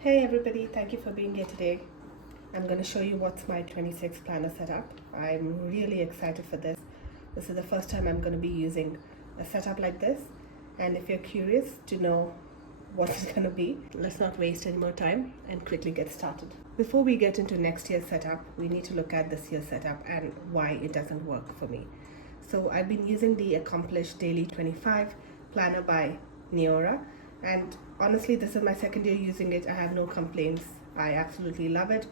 Hey everybody, thank you for being here today. I'm going to show you what's my 26 planner setup. I'm really excited for this. This is the first time I'm going to be using a setup like this. And if you're curious to know what it's going to be, let's not waste any more time and quickly get started. Before we get into next year's setup, we need to look at this year's setup and why it doesn't work for me. So I've been using the Accomplished Daily 25 planner by Neorah, and honestly this is my second year using it. I have no complaints. I absolutely love it.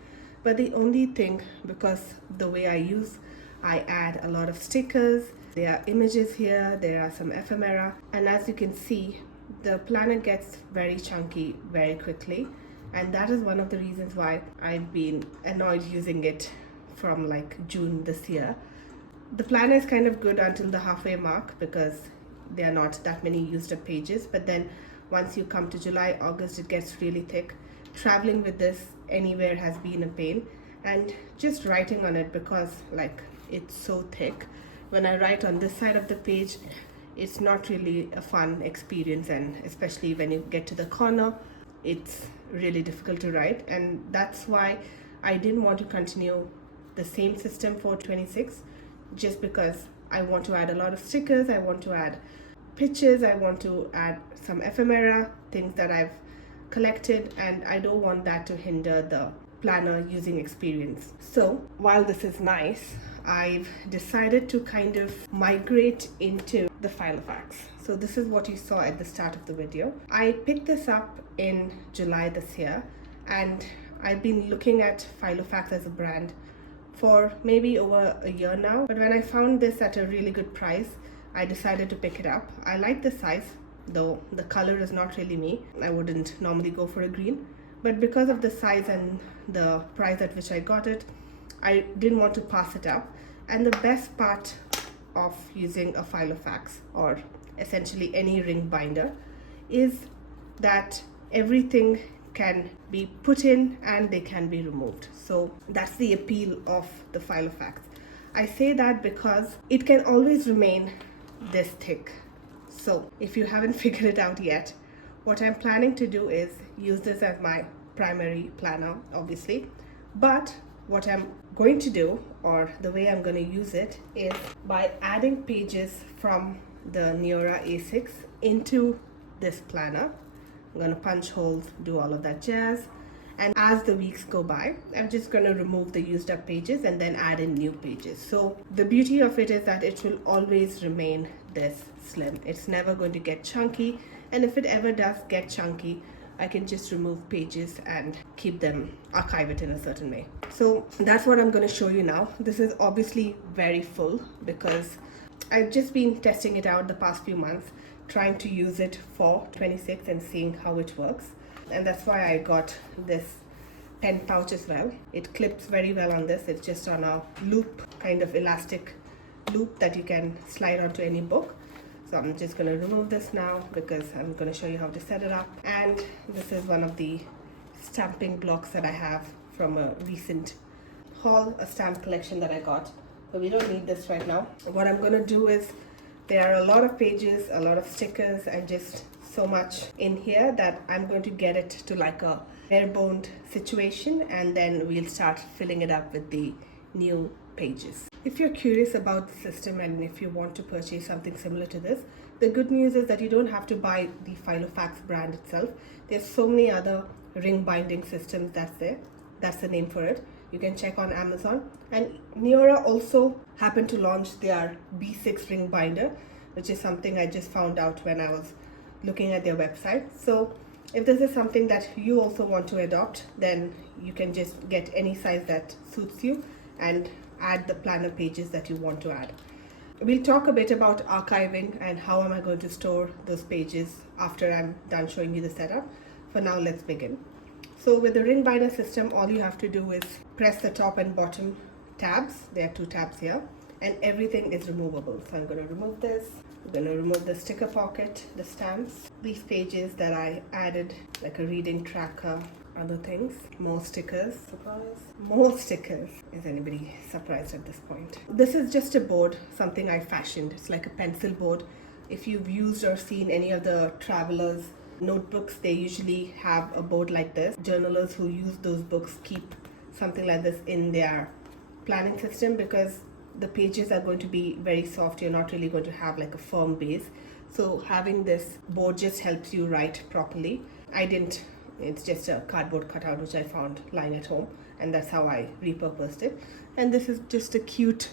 But the only thing, because the way I add a lot of stickers, there are images here, there are some ephemera, and as you can see, the planner gets very chunky very quickly, and that is one of the reasons why I've been annoyed using it from like June this year. The planner is kind of good until the halfway mark because there are not that many used up pages, but then once you come to July, August, it gets really thick. Traveling with this anywhere has been a pain, and just writing on it, because like it's so thick, when I write on this side of the page, it's not really a fun experience, and especially when you get to the corner, it's really difficult to write. And that's why I didn't want to continue the same system for 26, just because I want to add a lot of stickers, I want to add pictures, I want to add some ephemera, things that I've collected, and I don't want that to hinder the planner using experience. So while this is nice, I've decided to kind of migrate into the Filofax. So this is what you saw at the start of the video. I picked this up in July this year, and I've been looking at Filofax as a brand for maybe over a year now, but when I found this at a really good price, I decided to pick it up. I like the size, though the color is not really me. I wouldn't normally go for a green, but because of the size and the price at which I got it, I didn't want to pass it up. And the best part of using a Filofax, or essentially any ring binder, is that everything can be put in and they can be removed. So that's the appeal of the Filofax. I say that because it can always remain this thick. So if you haven't figured it out yet, what I'm planning to do is use this as my primary planner, obviously, but what I'm going to do, or the way I'm going to use it, is by adding pages from the Neorah A6 into this planner. I'm going to punch holes, do all of that jazz, and as the weeks go by, I'm just going to remove the used up pages and then add in new pages. So the beauty of it is that it will always remain this slim. It's never going to get chunky, and if it ever does get chunky, I can just remove pages and keep them, archive it in a certain way. So that's what I'm going to show you now. This is obviously very full because I've just been testing it out the past few months, trying to use it for 26 and seeing how it works. And that's why I got this pen pouch as well. It clips very well on this. It's just on a loop, kind of elastic loop that you can slide onto any book. So I'm just going to remove this now because I'm going to show you how to set it up. And this is one of the stamping blocks that I have from a recent haul, a stamp collection that I got. So we don't need this right now. What I'm going to do is, there are a lot of pages, a lot of stickers, and just so much in here that I'm going to get it to like a bare-boned situation, and then we'll start filling it up with the new pages. If you're curious about the system and if you want to purchase something similar to this, the good news is that you don't have to buy the Filofax brand itself. There's so many other ring binding systems that's there. That's the name for it. You can check on Amazon. And Neorah also happened to launch their B6 ring binder, which is something I just found out when I was looking at their website. So if this is something that you also want to adopt, then you can just get any size that suits you and add the planner pages that you want to add. We'll talk a bit about archiving and how am I going to store those pages after I'm done showing you the setup. For now, let's begin. So with the ring binder system, all you have to do is press the top and bottom tabs. There are two tabs here, and everything is removable. So I'm going to remove this. I'm going to remove the sticker pocket, the stamps, these pages that I added, like a reading tracker, other things, more stickers. Surprise, more stickers. Is anybody surprised at this point? This is just a board, something I fashioned. It's like a pencil board. If you've used or seen any of the travelers notebooks, they usually have a board like this. Journalers who use those books keep something like this in their planning system because the pages are going to be very soft. You're not really going to have like a firm base. So having this board just helps you write properly. It's just a cardboard cutout which I found lying at home, and that's how I repurposed it. And this is just a cute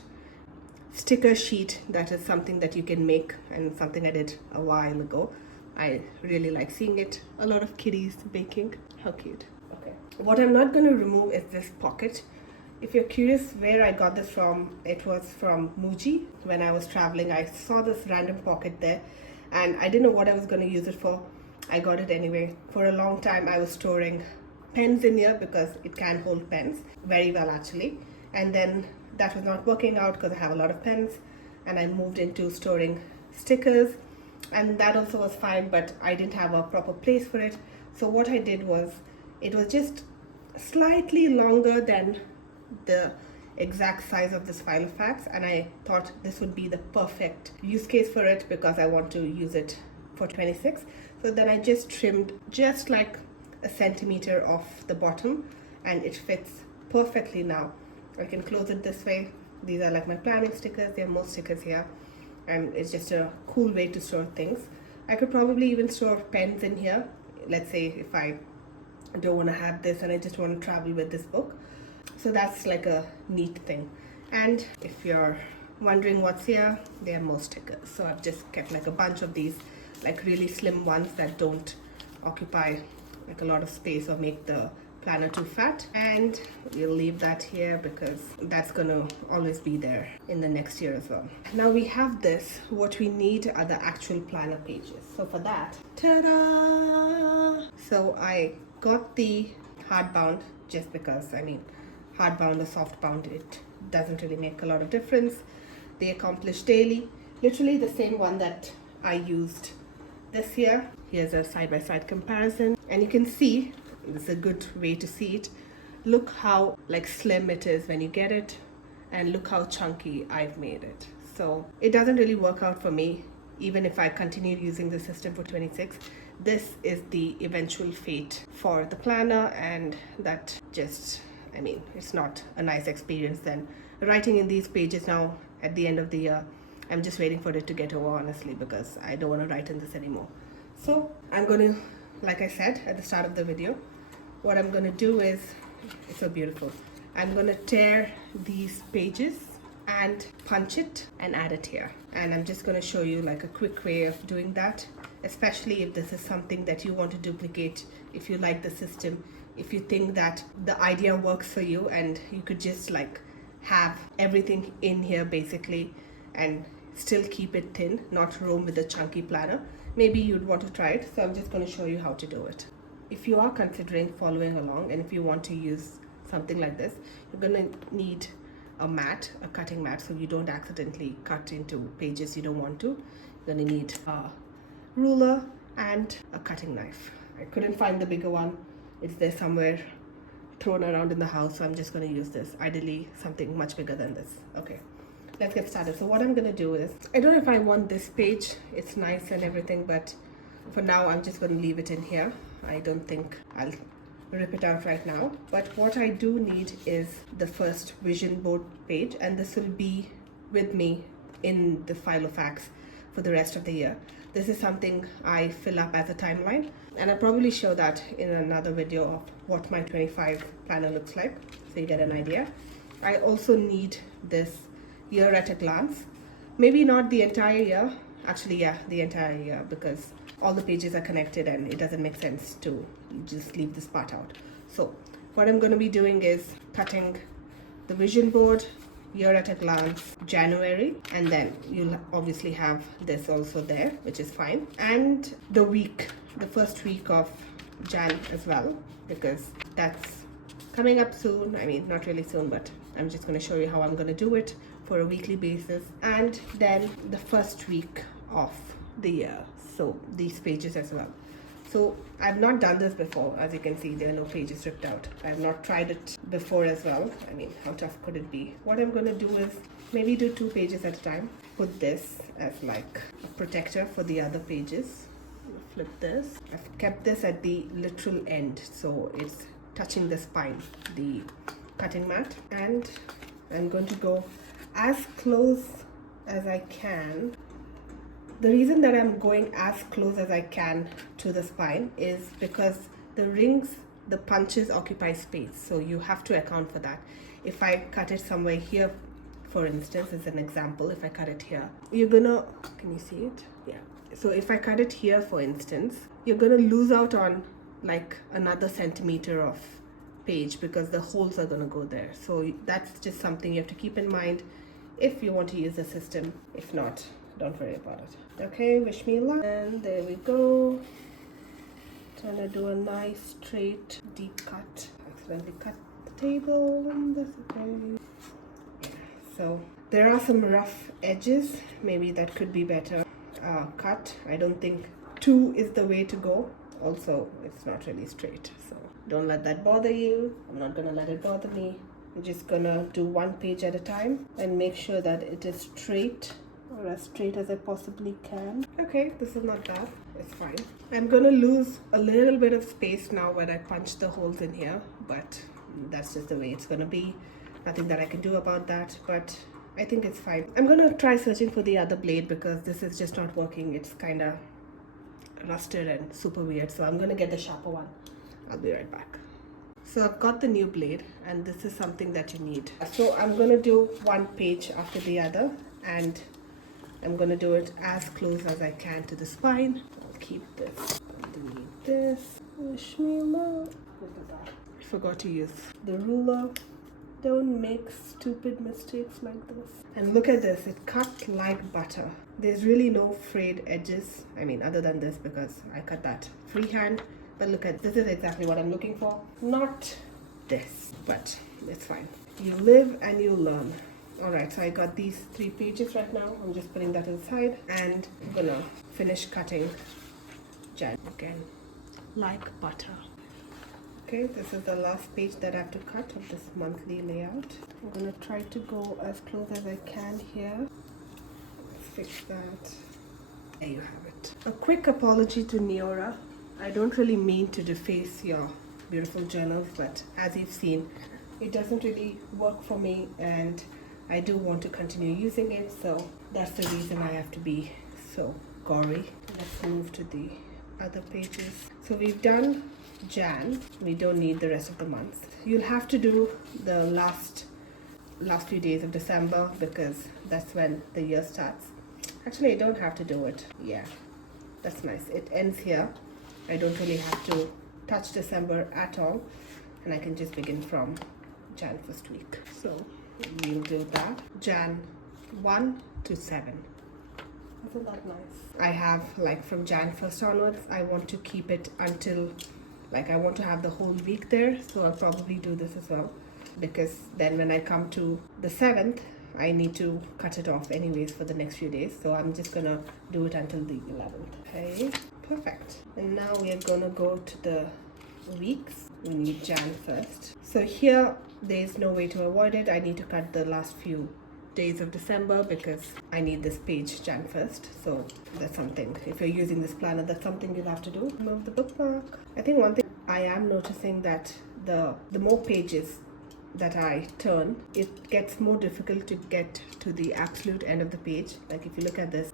sticker sheet that is something that you can make, and something I did a while ago. I really like seeing it. A lot of kitties baking. How cute. Okay. What I'm not going to remove is this pocket. If you're curious where I got this from, it was from Muji. When I was traveling, I saw this random pocket there and I didn't know what I was going to use it for. I got it anyway. For a long time, I was storing pens in here because it can hold pens very well actually. And then that was not working out because I have a lot of pens, and I moved into storing stickers, and that also was fine, but I didn't have a proper place for it. So what I did was, it was just slightly longer than the exact size of this Filofax, and I thought this would be the perfect use case for it because I want to use it for 26. So then I just trimmed just like a centimeter off the bottom, and it fits perfectly now. I can close it this way. These are like my planning stickers. There are more stickers here, and it's just a cool way to store things. I could probably even store pens in here. Let's say if I don't want to have this and I just want to travel with this book. So that's like a neat thing. And if you're wondering what's here, there are more stickers. So I've just kept like a bunch of these, like really slim ones that don't occupy like a lot of space or make the planner too fat. And we'll leave that here because that's gonna always be there in the next year as well. Now we have this. What we need are the actual planner pages. So for that, ta-da! So I got the hardbound just because, I mean, hardbound or softbound, it doesn't really make a lot of difference. They accomplish daily, literally the same one that I used this year. Here's a side-by-side comparison, and you can see, it's a good way to see it. Look how like slim it is when you get it, and look how chunky I've made it. So it doesn't really work out for me, even if I continue using the system for 26. This is the eventual fate for the planner, and that just, I mean, it's not a nice experience then. Writing in these pages now at the end of the year, I'm just waiting for it to get over, honestly, because I don't want to write in this anymore. So I'm going to, like I said at the start of the video, what I'm going to do is, it's so beautiful, I'm going to tear these pages and punch it and add it here. And I'm just going to show you like a quick way of doing that, especially if this is something that you want to duplicate, if you like the system, if you think that the idea works for you and you could just like have everything in here basically and still keep it thin, not roam with a chunky planner. Maybe you'd want to try it. So I'm just going to show you how to do it. If you are considering following along, and if you want to use something like this, you're going to need a mat, a cutting mat, so you don't accidentally cut into pages you don't want to. You're going to need a ruler and a cutting knife. I couldn't find the bigger one. It's there somewhere thrown around in the house, so I'm just going to use this. Ideally something much bigger than this. Okay, let's get started. So what I'm going to do is, I don't know if I want this page, it's nice and everything, but for now I'm just going to leave it in here. I don't think I'll rip it out right now. But what I do need is the first vision board page, and this will be with me in the Filofax for the rest of the year. This is something I fill up as a timeline, and I'll probably show that in another video of what my 25 planner looks like, so you get an idea. I also need this year at a glance. Maybe not the entire year, actually yeah, the entire year, because all the pages are connected and it doesn't make sense to just leave this part out. So what I'm going to be doing is cutting the vision board, year at a glance, January, and then you'll obviously have this also there, which is fine, and the week, the first week of Jan as well, because that's coming up soon. I mean, not really soon, but I'm just going to show you how I'm going to do it for a weekly basis, and then the first week of the year, so these pages as well. So I've not done this before. As you can see, there are no pages ripped out. I've not tried it before as well. I mean, how tough could it be? What I'm going to do is maybe do 2 pages at a time. Put this as like a protector for the other pages. flip this. I've kept this at the literal end, so it's touching the spine, the cutting mat, and I'm going to go as close as I can. The reason that I'm going as close as I can to the spine is because the rings, the punches occupy space, so you have to account for that. If I cut it somewhere here, for instance, as an example, if I cut it here, you're gonna, can you see it? Yeah. So if I cut it here, for instance, you're gonna lose out on like another centimeter of page because the holes are gonna go there. So that's just something you have to keep in mind if you want to use the system. If not, don't worry about it. Okay, wish me luck. And there we go. Trying to do a nice straight deep cut. Accidentally cut the table and that's okay. Yeah, so there are some rough edges. Maybe that could be better cut. I don't think 2 is the way to go. Also, it's not really straight, so don't let that bother you. I'm not gonna let it bother me. I'm just gonna do 1 page at a time and make sure that it is straight, or as straight as I possibly can. Okay, this is not bad. It's fine. I'm gonna lose a little bit of space now when I punch the holes in here, but that's just the way it's gonna be. Nothing that I can do about that, but I think it's fine. I'm gonna try searching for the other blade because this is just not working. It's kind of rusted and super weird, so I'm gonna get the sharper one. I'll be right back. So I've got the new blade, and this is something that you need. So I'm gonna do 1 page after the other, and I'm gonna do it as close as I can to the spine. I'll keep this underneath this. Wish me luck. Look at that. I forgot to use the ruler. Don't make stupid mistakes like this. And look at this, it cut like butter. There's really no frayed edges. I mean, other than this, because I cut that freehand. But look at this, is exactly what I'm looking for. Not this, but it's fine. You live and you learn. Alright, so I got these 3 pages right now. I'm just putting that inside, and I'm gonna finish cutting Jan again, like butter. Okay, this is the last page that I have to cut of this monthly layout. I'm gonna try to go as close as I can here. Let's fix that. There you have it. A quick apology to Neorah. I don't really mean to deface your beautiful journals, but as you've seen, it doesn't really work for me, and I do want to continue using it, so that's the reason I have to be so gory. Let's move to the other pages. So we've done Jan. We don't need the rest of the months. You'll have to do the last few days of December because that's when the year starts. Actually, I don't have to do it. Yeah, that's nice. It ends here. I don't really have to touch December at all, and I can just begin from Jan first week. So we'll do that. Jan 1 to 7. Isn't that nice? I have, like, from Jan 1st onwards, I want to keep it until, like, I want to have the whole week there, so I'll probably do this as well, because then when I come to the 7th, I need to cut it off anyways for the next few days, so I'm just gonna do it until the 11th. Okay, perfect. And now we are gonna go to the weeks. We need Jan first. So here, there's no way to avoid it. I need to cut the last few days of December because I need this page Jan 1st. So that's something, if you're using this planner, that's something you'll have to do. Remove the bookmark. I think one thing I am noticing that the more pages that I turn, it gets more difficult to get to the absolute end of the page. Like if you look at this,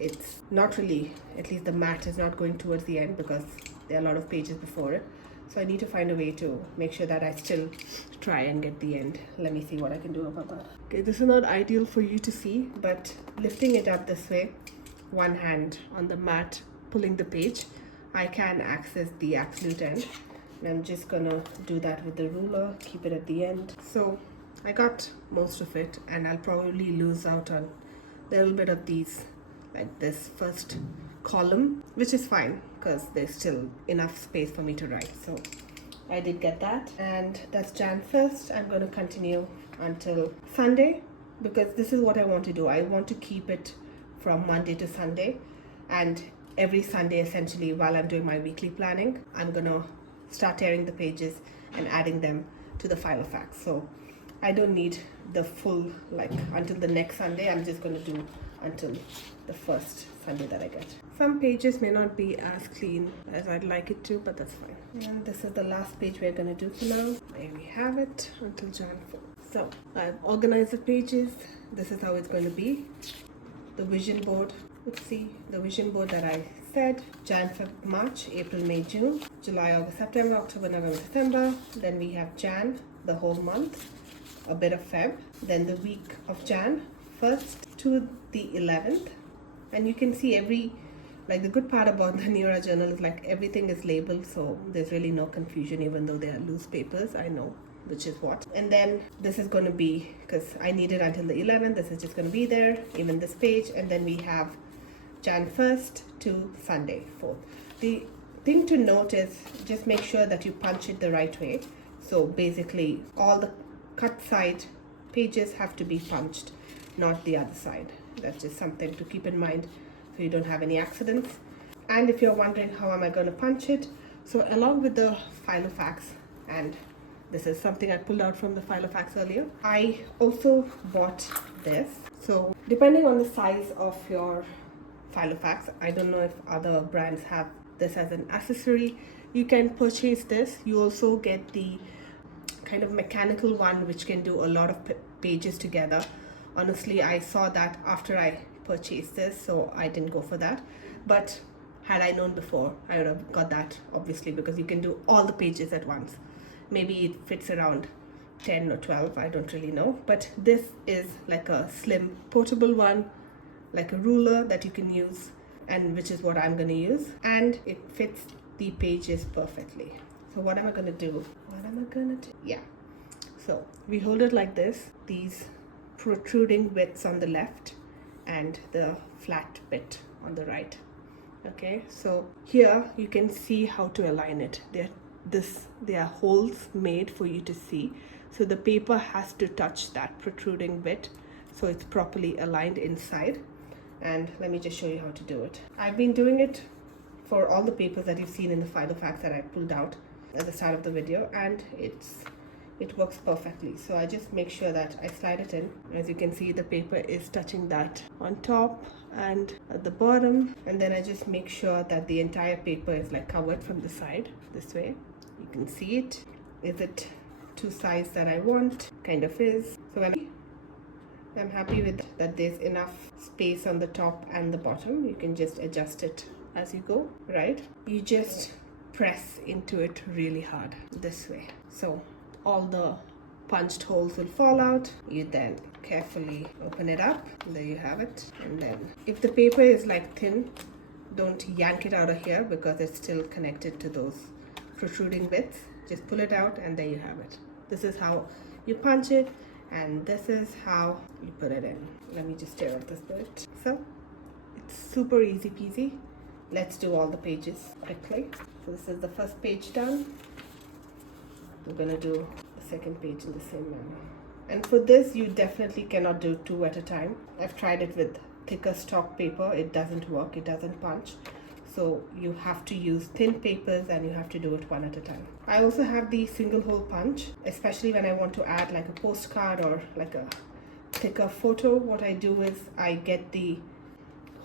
it's not really, at least the mat is not going towards the end because there are a lot of pages before it. So I need to find a way to make sure that I still try and get the end. Let me see what I can do about that. Okay, this is not ideal for you to see, but lifting it up this way, one hand on the mat, pulling the page, I can access the absolute end. And I'm just gonna do that with the ruler, keep it at the end. So I got most of it, and I'll probably lose out on a little bit of these, like this first column, which is fine because there's still enough space for me to write. So I did get that, and that's Jan 1st. I'm going to continue until Sunday because this is what I want to do. I want to keep it from Monday to Sunday, and every Sunday essentially while I'm doing my weekly planning, I'm going to start tearing the pages and adding them to the Filofax. So I don't need the full, like, until the next Sunday. I'm just going to do until the first Sunday that I get. Some pages may not be as clean as I'd like it to, but that's fine. And this is the last page we're going to do for now. There we have it until Jan 4. So I've organized the pages. This is how it's going to be. The vision board. Let's see, the vision board that I said: Jan, Feb, March, April, May, June, July, August, September, October, November, December. Then we have Jan, the whole month, a bit of Feb, then the week of Jan 1st to the 11th. And you can see the good part about the Neorah journal is like everything is labeled, so there's really no confusion, even though they are loose papers. I know which is what. And then this is going to be, because I need it until the 11th, this is just going to be there, even this page. And then we have Jan 1st to Sunday 4th. The thing to note is just make sure that you punch it the right way. So basically all the cut side pages have to be punched, not the other side. That's just something to keep in mind so you don't have any accidents. And if you're wondering how am I going to punch it, so along with the Filofax, and this is something I pulled out from the Filofax earlier, I also bought this. So depending on the size of your Filofax, I don't know if other brands have this as an accessory, you can purchase this. You also get the kind of mechanical one which can do a lot of pages together. Honestly, I saw that after I purchased this, so I didn't go for that. But had I known before, I would have got that, obviously, because you can do all the pages at once. Maybe it fits around 10 or 12, I don't really know. But this is like a slim portable one, like a ruler that you can use, and which is what I'm going to use. And it fits the pages perfectly. So what am I going to do? Yeah. So we hold it like this. These protruding bits on the left and the flat bit on the right. Okay, so here you can see how to align it. There are holes made for you to see, so the paper has to touch that protruding bit so it's properly aligned inside. And let me just show you how to do it. I've been doing it for all the papers that you've seen in the Filofax that I pulled out at the start of the video, and it works perfectly. So I just make sure that I slide it in. As you can see, the paper is touching that on top and at the bottom, and then I just make sure that the entire paper is like covered from the side this way. You can see it. Is it to size that I want? Kind of is. So I'm happy with that. There's enough space on the top and the bottom. You can just adjust it as you go, right? You just press into it really hard this way, so all the punched holes will fall out. You then carefully open it up. There you have it. And then if the paper is like thin, don't yank it out of here because it's still connected to those protruding bits. Just pull it out and there you have it. This is how you punch it, and this is how you put it in. Let me just tear out this bit. So it's super easy peasy. Let's do all the pages quickly. So this is the first page done. We're gonna do the second page in the same manner. And for this, you definitely cannot do two at a time. I've tried it with thicker stock paper. It doesn't work, it doesn't punch. So you have to use thin papers and you have to do it one at a time. I also have the single hole punch, especially when I want to add like a postcard or like a thicker photo. What I do is I get the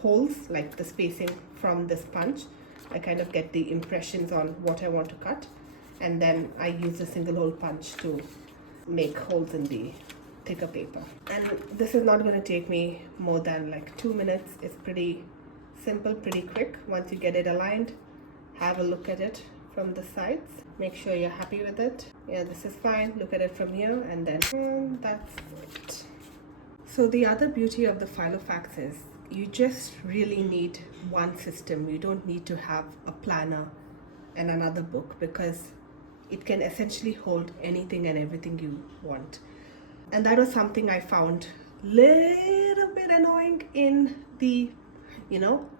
holes, like the spacing from this punch. I kind of get the impressions on what I want to cut, and then I use the single hole punch to make holes in the thicker paper. And this is not going to take me more than like 2 minutes. It's pretty simple, pretty quick. Once you get it aligned, have a look at it from the sides, make sure you're happy with it. Yeah, this is fine. Look at it from here, and then that's it. So the other beauty of the Filofax is you just really need one system. You don't need to have a planner and another book, because it can essentially hold anything and everything you want. And that was something I found little bit annoying in the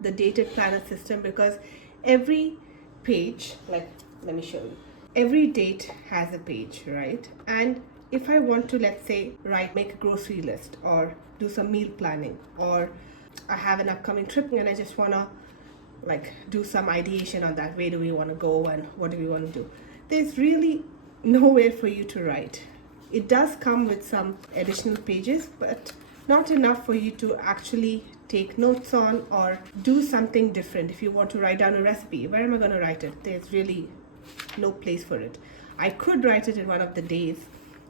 the dated planner system, because every page, like let me show you, every date has a page, right? And if I want to, let's say, make a grocery list or do some meal planning, or I have an upcoming trip and I just want to like do some ideation on that, where do we want to go and what do we want to do, there's really nowhere for you to write. It does come with some additional pages, but not enough for you to actually take notes on or do something different. If you want to write down a recipe, where am I going to write it? There's really no place for it. I could write it in one of the days,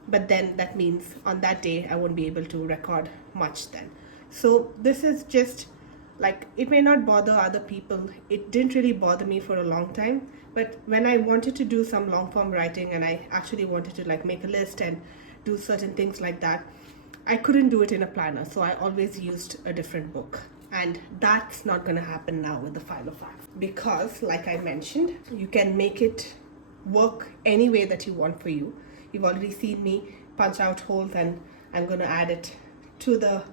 but then that means on that day I won't be able to record much then. So this is just like, it may not bother other people. It didn't really bother me for a long time, but when I wanted to do some long form writing and I actually wanted to like make a list and do certain things like that, I couldn't do it in a planner, so I always used a different book. And that's not going to happen now with the Filofax, because like I mentioned, you can make it work any way that you want for you. You've already seen me punch out holes, and I'm going to add it to the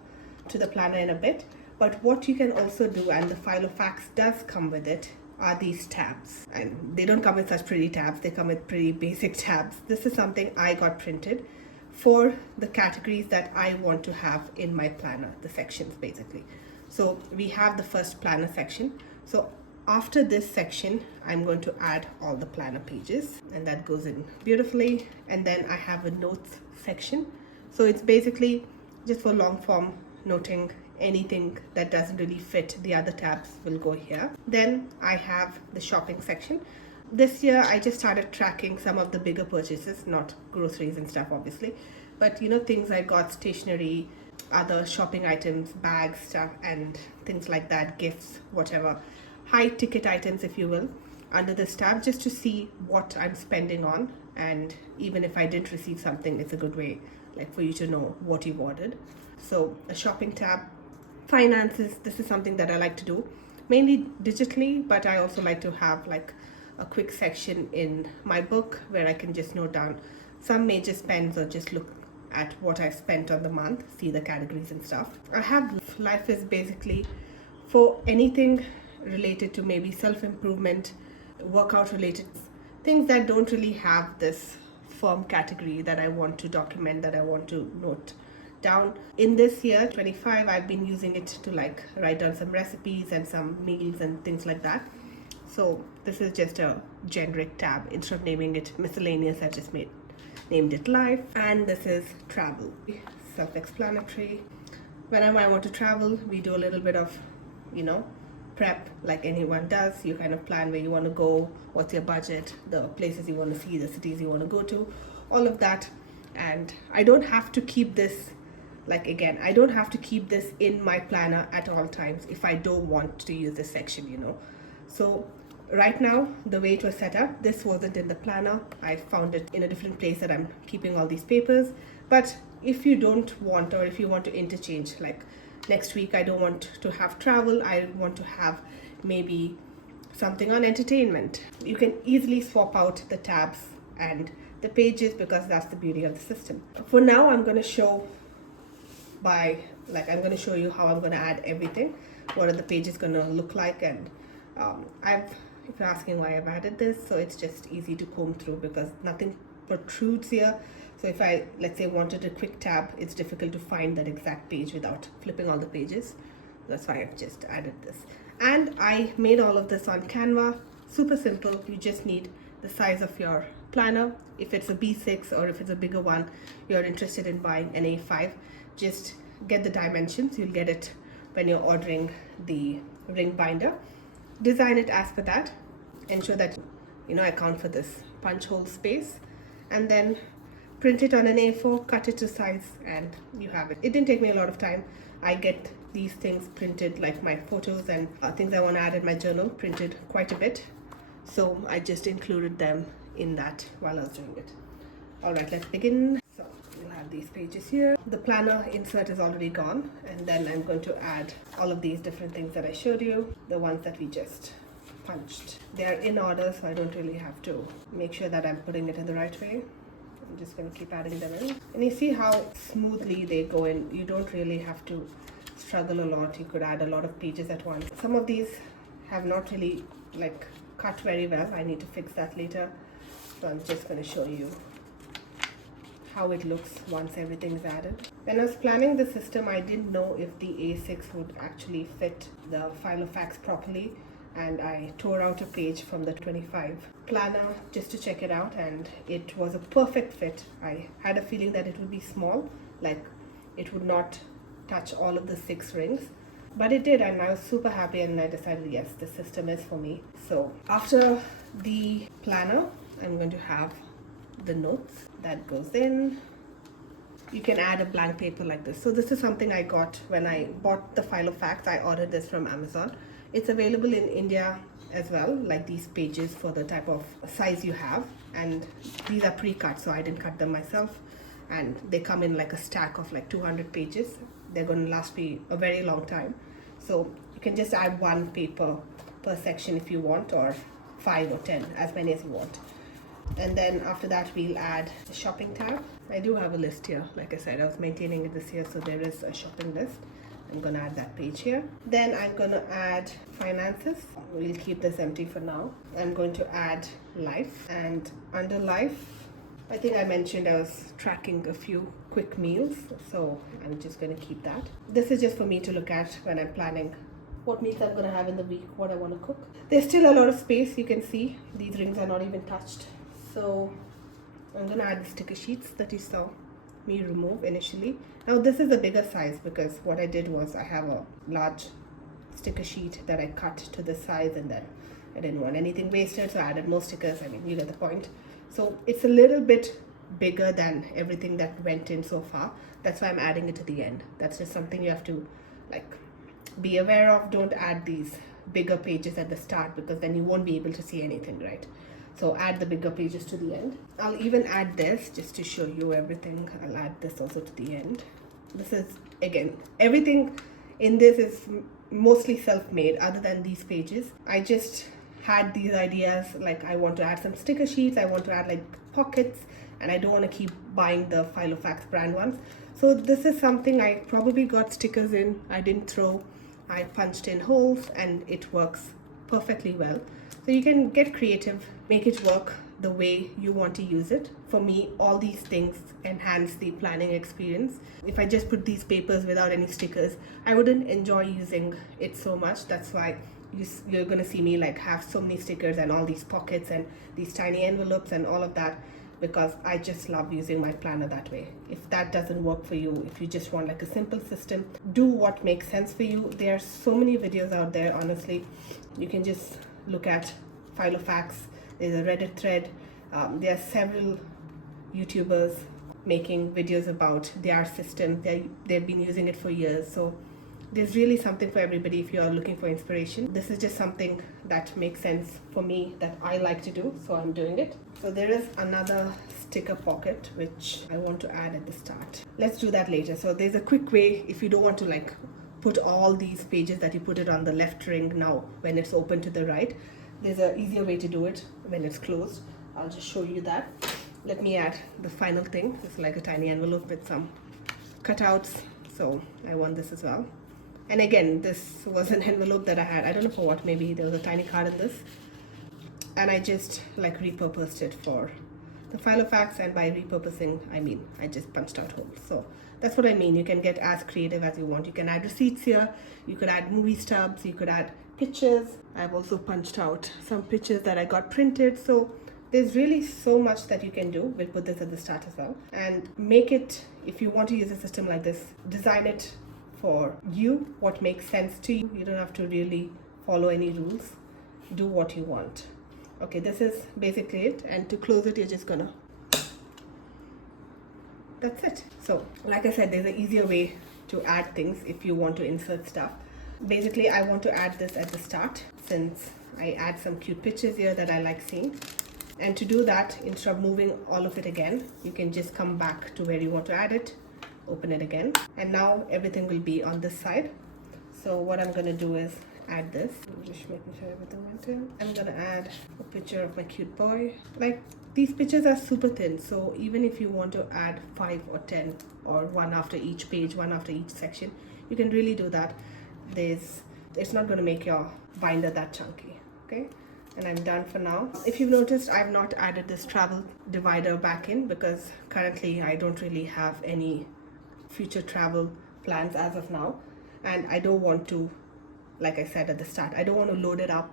planner in a bit. But what you can also do, and the Filofax does come with it, are these tabs. And they don't come with such pretty tabs, they come with pretty basic tabs. This is something I got printed for the categories that I want to have in my planner, the sections basically. So we have the first planner section. So after this section, I'm going to add all the planner pages, and that goes in beautifully. And then I have a notes section. So it's basically just for long form noting. Anything that doesn't really fit the other tabs will go here. Then I have the shopping section. This year I just started tracking some of the bigger purchases, not groceries and stuff obviously, but you know, things I got, stationery, other shopping items, bags, stuff, and things like that, gifts, whatever, high ticket items if you will, under this tab, just to see what I'm spending on. And even if I didn't receive something, it's a good way like for you to know what you've ordered. So a shopping tab. Finances, this is something that I like to do mainly digitally, but I also like to have like a quick section in my book where I can just note down some major spends or just look at what I spent on the month, see the categories and stuff. I have life is basically for anything related to maybe self-improvement, workout related things that don't really have this firm category that I want to document, that I want to note down. In this year 25, I've been using it to like write down some recipes and some meals and things like that. So this is just a generic tab. Instead of naming it miscellaneous, I just named it life. And this is travel, self-explanatory. Whenever I want to travel, we do a little bit of, you know, prep like anyone does. You kind of plan where you want to go, what's your budget, the places you want to see, the cities you want to go to, all of that. And I don't have to keep this, like again, I don't have to keep this in my planner at all times if I don't want to use this section, you know. So right now, the way it was set up, this wasn't in the planner. I found it in a different place that I'm keeping all these papers. But if you don't want, or if you want to interchange, like next week I don't want to have travel, I want to have maybe something on entertainment, you can easily swap out the tabs and the pages, because that's the beauty of the system. For now, I'm going to show I'm going to show you how I'm going to add everything, what are the pages going to look like. And if you're asking why I've added this, so it's just easy to comb through because nothing protrudes here. So if I, let's say, wanted a quick tab, it's difficult to find that exact page without flipping all the pages. That's why I've just added this. And I made all of this on Canva. Super simple. You just need the size of your planner. If it's a B6 or if it's a bigger one, you're interested in buying an A5, just get the dimensions. You'll get it when you're ordering the ring binder. Design it as per that. Ensure that you know account for this punch hole space, and then print it on an A4, cut it to size, and you have it. It didn't take me a lot of time. I get these things printed, like my photos and things I want to add in my journal, printed quite a bit. So I just included them in that while I was doing it. All right, let's begin. So we'll have these pages here. The planner insert is already gone, and then I'm going to add all of these different things that I showed you, the ones that we just punched. They are in order, so I don't really have to make sure that I'm putting it in the right way. I'm just going to keep adding them in. And you see how smoothly they go in. You don't really have to struggle a lot. You could add a lot of pages at once. Some of these have not really like cut very well. I need to fix that later. So I'm just going to show you how it looks once everything is added. When I was planning the system, I didn't know if the A6 would actually fit the Filofax properly, and I tore out a page from the 25 planner just to check it out, and it was a perfect fit. I had a feeling that it would be small, like it would not touch all of the 6 rings, but it did, and I was super happy, and I decided, yes, this system is for me. So after the planner, I'm going to have the notes that goes in. You can add a blank paper like this. So this is something I got when I bought the Filofax. I ordered this from Amazon. It's available in India as well, like these pages for the type of size you have, and these are pre-cut, so I didn't cut them myself, and they come in like a stack of like 200 pages. They're going to last me a very long time, so you can just add 1 paper per section if you want, or 5 or 10, as many as you want. And then after that, we'll add the shopping tab. I do have a list here. Like I said, I was maintaining it this year, so there is a shopping list. I'm gonna add that page here. Then I'm gonna add finances. We'll keep this empty for now. I'm going to add life, and under life, I think I mentioned I was tracking a few quick meals, so I'm just gonna keep that. This is just for me to look at when I'm planning what meals I'm gonna have in the week, what I wanna cook. There's still a lot of space. You can see these rings are not even touched. So I'm gonna add the sticker sheets that you saw me remove initially. Now this is a bigger size because what I did was I have a large sticker sheet that I cut to the size, and then I didn't want anything wasted, so I added more stickers. I mean, you get the point. So it's a little bit bigger than everything that went in so far. That's why I'm adding it to the end. That's just something you have to like be aware of. Don't add these bigger pages at the start, because then you won't be able to see anything, right? So add the bigger pages to the end. I'll even add this just to show you everything. I'll add this also to the end. This is, again, everything in this is mostly self-made other than these pages. I just had these ideas, like I want to add some sticker sheets, I want to add like pockets, and I don't want to keep buying the Filofax brand ones. So this is something I probably got stickers in, I didn't throw, I punched in holes, and it works perfectly well. So you can get creative, make it work the way you want to use it. For me, all these things enhance the planning experience. If I just put these papers without any stickers, I wouldn't enjoy using it so much. That's why you're gonna see me like have so many stickers and all these pockets and these tiny envelopes and all of that, because I just love using my planner that way. If that doesn't work for you, if you just want like a simple system, do what makes sense for you. There are so many videos out there, honestly. You can just look at Filofax. There's a Reddit thread. There are several YouTubers making videos about their system. They've been using it for years. So there's really something for everybody if you are looking for inspiration. This is just something that makes sense for me, that I like to do, so I'm doing it. So there is another sticker pocket which I want to add at the start. Let's do that later. So there's a quick way if you don't want to like put all these pages that you put it on the left ring now when it's open to the right. There's an easier way to do it when it's closed. I'll just show you that. Let me add the final thing. It's like a tiny envelope with some cutouts, so I want this as well. And again, this was an envelope that I had, I don't know for what, maybe there was a tiny card in this, and I just like repurposed it for the Filofax, and by repurposing I mean I just punched out holes. So that's what I mean. You can get as creative as you want. You can add receipts here, you could add movie stubs, you could add pictures. I've also punched out some pictures that I got printed. So there's really so much that you can do. We'll put this at the start as well, and make it, if you want to use a system like this, design it for you, what makes sense to you. You don't have to really follow any rules. Do what you want. Okay, this is basically it, and to close it, you're just gonna, that's it. So like I said, there's an easier way to add things if you want to insert stuff. Basically, I want to add this at the start, since I add some cute pictures here that I like seeing. And to do that, instead of moving all of it again, you can just come back to where you want to add it, open it again, and now everything will be on this side. So what I'm going to do is add this. I'm just making sure everything went in. I'm going to add a picture of my cute boy. Like, these pictures are super thin, so even if you want to add 5 or 10 or one after each page, one after each section, you can really do that. It's not going to make your binder that chunky. Okay, and I'm done for now. If you've noticed, I've not added this travel divider back in, because currently I don't really have any future travel plans as of now, and I don't want to, like I said at the start, I don't want to load it up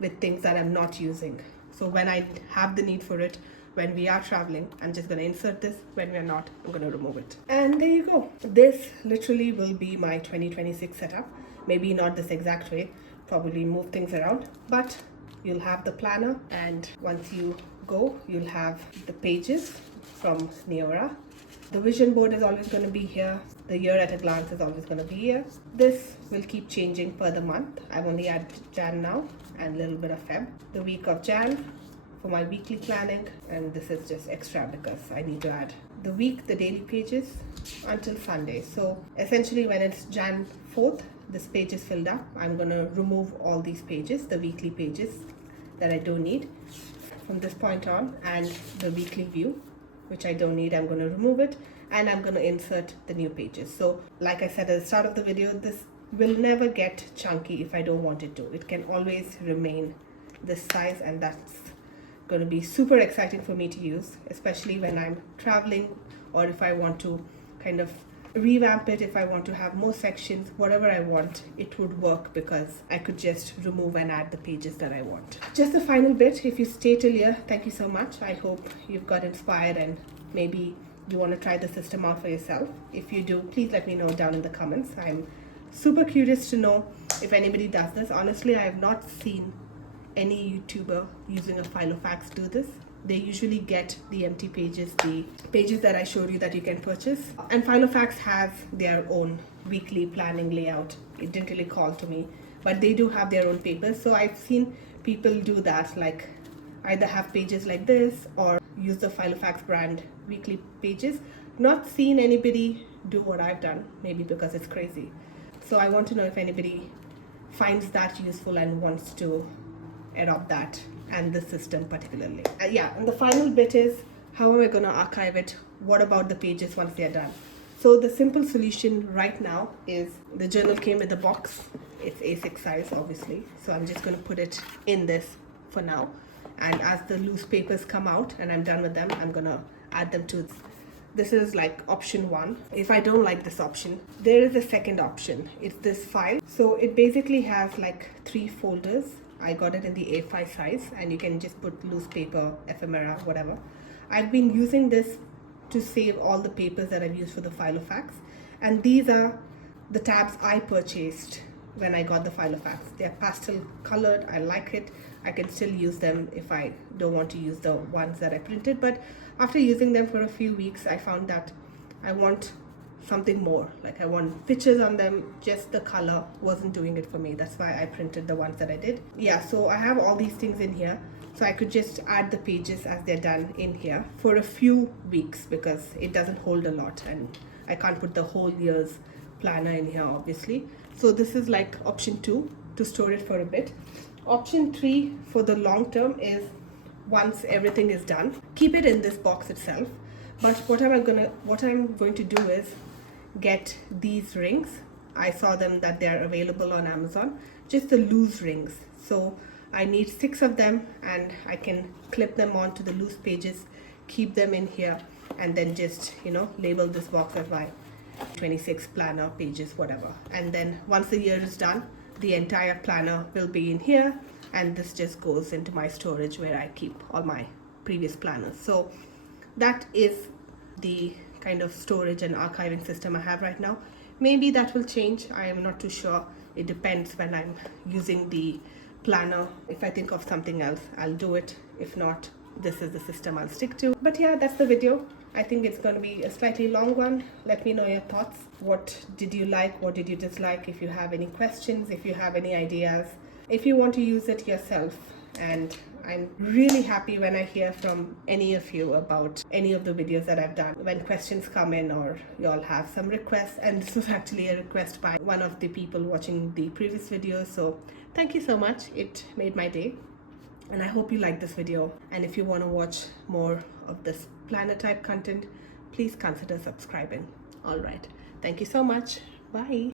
with things that I'm not using. So when I have the need for it, when we are traveling. I'm just going to insert this. When we're not, I'm going to remove it. And there you go. This literally will be my 2026 setup. Maybe not this exact way, probably move things around, but you'll have the planner, and once you go, you'll have the pages from Neorah. The vision board is always going to be here. The year at a glance is always going to be here. This will keep changing per the month. I've only added Jan now and a little bit of Feb. The week of Jan for my weekly planning, and this is just extra because I need to add the week, the daily pages until Sunday. So essentially when it's Jan 4th, this page is filled up. I'm going to remove all these pages, the weekly pages that I don't need from this point on, and the weekly view, which I don't need, I'm going to remove it, and I'm going to insert the new pages. So like I said at the start of the video, this will never get chunky if I don't want it to. It can always remain this size, and that's going to be super exciting for me to use, especially when I'm traveling, or if I want to kind of revamp it, if I want to have more sections, whatever I want, it would work because I could just remove and add the pages that I want. Just a final bit, if you stay till here, thank you so much. I hope you've got inspired and maybe you want to try the system out for yourself. If you do, please let me know down in the comments. I'm super curious to know if anybody does this. Honestly, I have not seen any YouTuber using a Filofax do this. They usually get the empty pages, the pages that I showed you that you can purchase. And Filofax has their own weekly planning layout. It didn't really call to me, but they do have their own papers. So I've seen people do that, like either have pages like this or use the Filofax brand weekly pages. Not seen anybody do what I've done, maybe because it's crazy. So I want to know if anybody finds that useful and wants to adopt that, and the system particularly. Yeah, and the final bit is, how am I going to archive it? What about the pages once they're done? So the simple solution right now is, the journal came with the box. It's A6 size, obviously. So I'm just going to put it in this for now. And as the loose papers come out and I'm done with them, I'm going to add them to this. This is like option 1. If I don't like this option, there is a second option. It's this file. So it basically has like 3 folders. I got it in the A5 size, and you can just put loose paper, ephemera, whatever. I've been using this to save all the papers that I've used for the Filofax, and these are the tabs I purchased when I got the Filofax. They're pastel colored. I like it. I can still use them if I don't want to use the ones that I printed, but after using them for a few weeks, I found that I want something more. Like I want pictures on them. Just the color wasn't doing it for me. That's why I printed the ones that I did. Yeah, so I have all these things in here, so I could just add the pages as they're done in here for a few weeks, because it doesn't hold a lot and I can't put the whole year's planner in here, obviously. So this is like option 2, to store it for a bit. Option 3 for the long term is, once everything is done, keep it in this box itself. But what I'm going to do is get these rings. I saw them that they're available on Amazon, just the loose rings. So I need 6 of them, and I can clip them onto the loose pages, keep them in here, and then just, you know, label this box as my 26 planner pages, whatever. And then once the year is done, the entire planner will be in here, and this just goes into my storage where I keep all my previous planners. So that is the kind of storage and archiving system I have right now. Maybe that will change. I am not too sure. It depends when I'm using the planner. If I think of something else, I'll do it. If not, this is the system I'll stick to. But yeah, that's the video. I think it's going to be a slightly long one. Let me know your thoughts. What did you like? What did you dislike? If you have any questions, if you have any ideas, if you want to use it yourself. And I'm really happy when I hear from any of you about any of the videos that I've done. When questions come in or you all have some requests, and this was actually a request by one of the people watching the previous video. So thank you so much. It made my day. And I hope you like this video. And if you want to watch more of this planner type content, please consider subscribing. All right. Thank you so much. Bye.